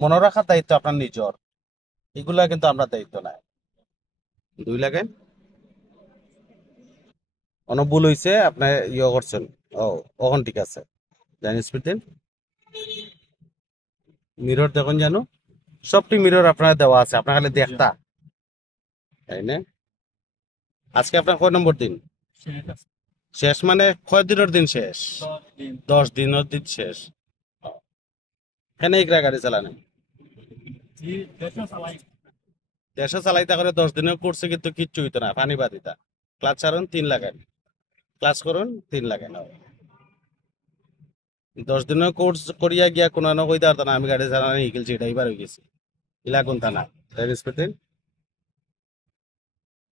মনে রাখার দায়িত্ব আপনার নিজের, এগুলা কিন্তু আমরা দায়িত্ব নাই। 2 লাগাইন, অনেক ভুল হয়েছে আপনি ইয়ে করছেন। ও, ওখান ঠিক আছে। জানি স্পিড দিন, মিরর দেখুন জানো, সবটি মিরর আপনার দেওয়া আছে, আপনার খালি দেখতা, তাই না? আজকে আপনার কয় নম্বর দিন? শেষ মানে কয় দিনের দিন শেষ? 10 দিনের দিন শেষ। এখানে ইকরা গাড়ি চালানো, দেশে চালাইতে করে 10 দিনের করছে কিন্তু কিচ্ছু হইতো না, পানি বাদিতা। ক্লাচ ছাড়ুন 3 লাগান, ক্লাস করুন 3 লাগান। 10 দিনের কোর্স করিয়া গিয়া কোনো না কইতে পারতো না আমি গাড়ি চালানো শিখেছি, ড্রাইভার হয়ে গেছি। ইলা কোনটা না, তাই স্পিড দিন,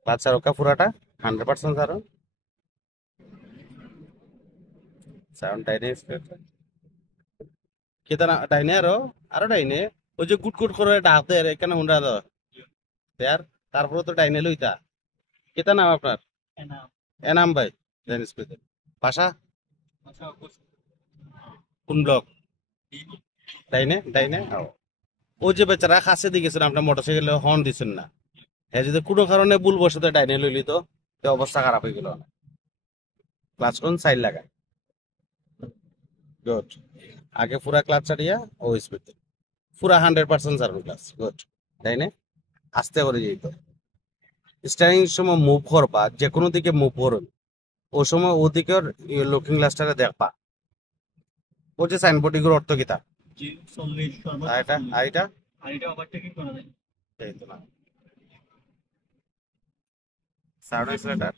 ক্লাচ ছাড়ো পুরাটা 100% ছাড়ুন, সাউন্ড ডাইনে স্পিড কেতা না ডাইনে, আরো ডাইনে, ওই যে গুট গুট করে ডাকতে এখানে হুন্ডা দাও তার, তারপরে তো ডাইনে লইতা। কেতা নাম আপনার? এনাম ভাই। ডাইনে স্পিড দিন, বাসা কোন ব্লক? ডাইনে ডাইনে ও। ওই যে বেচারা কাছে দিয়ে গেছেন আপনার মোটরসাইকেলে হর্ন দিচ্ছেন না, হ্যাঁ যদি কোনো কারণে ভুল বসতে ডাইনে লইলি তো তো অবস্থা খারাপ হয়ে গেল না। ক্লাচ কোন সাইড লাগায়, গুড। আগে পুরা ক্লাচ ছাড়িয়া ও স্পিড দিন, পুরা 100% ছাড়ুন ক্লাচ, গুড। ডাইনে আস্তে করে যেত, স্টারিং সময় মুভ করবা, যে কোনো দিকে মুভ করুন, ও সময় ওদিকের লুকিং গ্লাসটারে দেখবা। ও যে সাইনবোর্ড এগুলোর অর্থ কিতা? আর এটা আর এটা এই তো না, সাউন্ড এক্সিলেটর,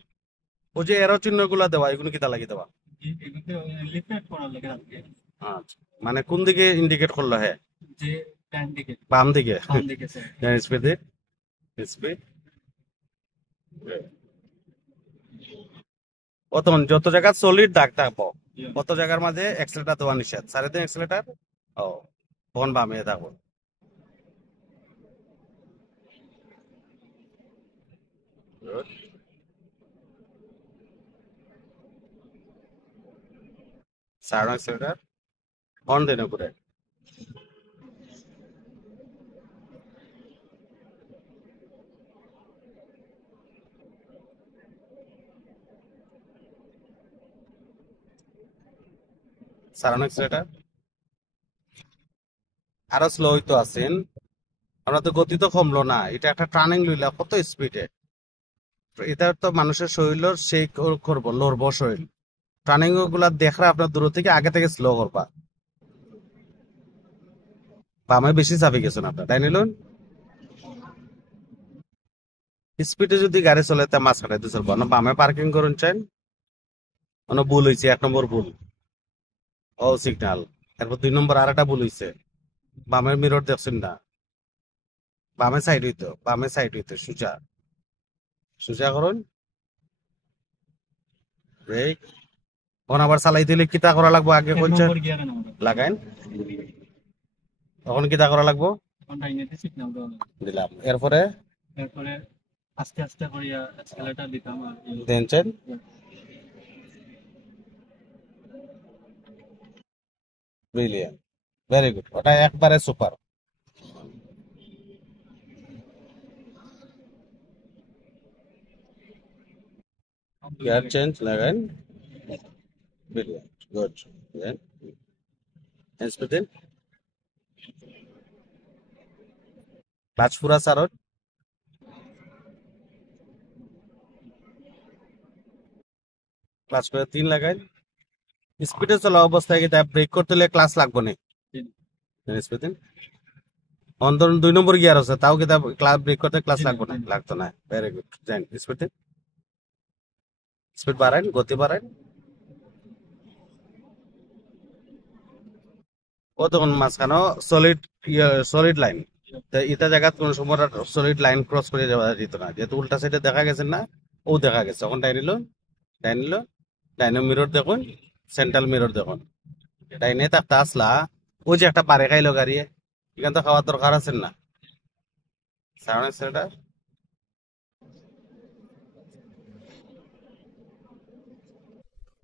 ও যে এরো চিহ্ন গুলা দেওয়া এগুলো কিতা লাগি দেওয়া? আচ্ছা, মানে কোন দিকে ইন্ডিকেট করলো? হ্যাঁ, বাম দিকে। স্পিড দিন, স্পিড। ও তখন যত জায়গা সলিড দাগ থাকবো কত জায়গার মাঝে এক্সেলেটার দেওয়া নিষেধ, 3.5 এক্সেলেটার। ও, তখন বামে থাকবো, 4 এক্সেলেটার, হর্ন দেন উপরে। সারানো এক্সেলেটার, আরো স্লো হইতো আছেন, আমরা তো গতি তো কমলো না, এটা একটা টার্নিং লইলা কত স্পিডে, এটা তো মানুষের শরীরের সেই করবো লড়বো শরীর, টার্নিং গুলা দেখরা আপনার দূর থেকে আগে থেকে স্লো করবা। বামে বেশি চাপি গেছেন আপনার, তাই নিলুন। স্পিডে যদি গাড়ি চলে তা মাঝখানে দিয়ে চলবো না, বামে পার্কিং করুন চাই। মানে ভুল হয়েছে, 1 নম্বর ভুল, ও সিগন্যাল। এরপর 2 নম্বর আর একটা ভুল হয়েছে, বামের মিরর দেখছেন না, বামে সাইড হইতো সোজা, সোজা করুন, ব্রেক। তখন আবার চালাই দিলে কিতা করা লাগবো আগে কোনটা লাগাইন, তখন কিতা করা লাগবো দিলাম, এরপরে দেনছেন। ব্রিলিয়ান্ট, ভেরি গুড, ওটা একবারে সুপার। গিয়ার চেঞ্জ লাগাইন, ব্রিলিয়ান্ট, গুড। দেন স্পিড দিন, ক্লাচ পুরা সারন, ক্লাচ করে 3 লাগাইন। স্পিডে চলা অবস্থায় কি ব্রেক করতে হলে ক্লাচ লাগবো না, স্পিড দিন। অন্তর 2 নম্বর গিয়ার আছে তাও কি ক্লাচ ব্রেক করতে ক্লাচ লাগবো না, লাগতো না, ভেরি গুড। দেন স্পিড দিন, স্পিড বাড়াইন, গতি বাড়াইন। ও তখন মাঝখানে সলিড, সলিড লাইন, এটা জায়গা কোন সময় সলিড লাইন ক্রস করে যাওয়া যেত না, যেহেতু উল্টা সাইডে দেখা গেছে না, ও দেখা গেছে, তখন ডাইনিল, ডাইনিল, ডাইনে মিরর দেখুন, সেন্ট্রাল মিরর দেখুন, ডাইনে থাকতে আসলা, ওই যে একটা পারে খাইলো গাড়ি, এখান তো খাওয়ার দরকার আছে না, সামনে সেটা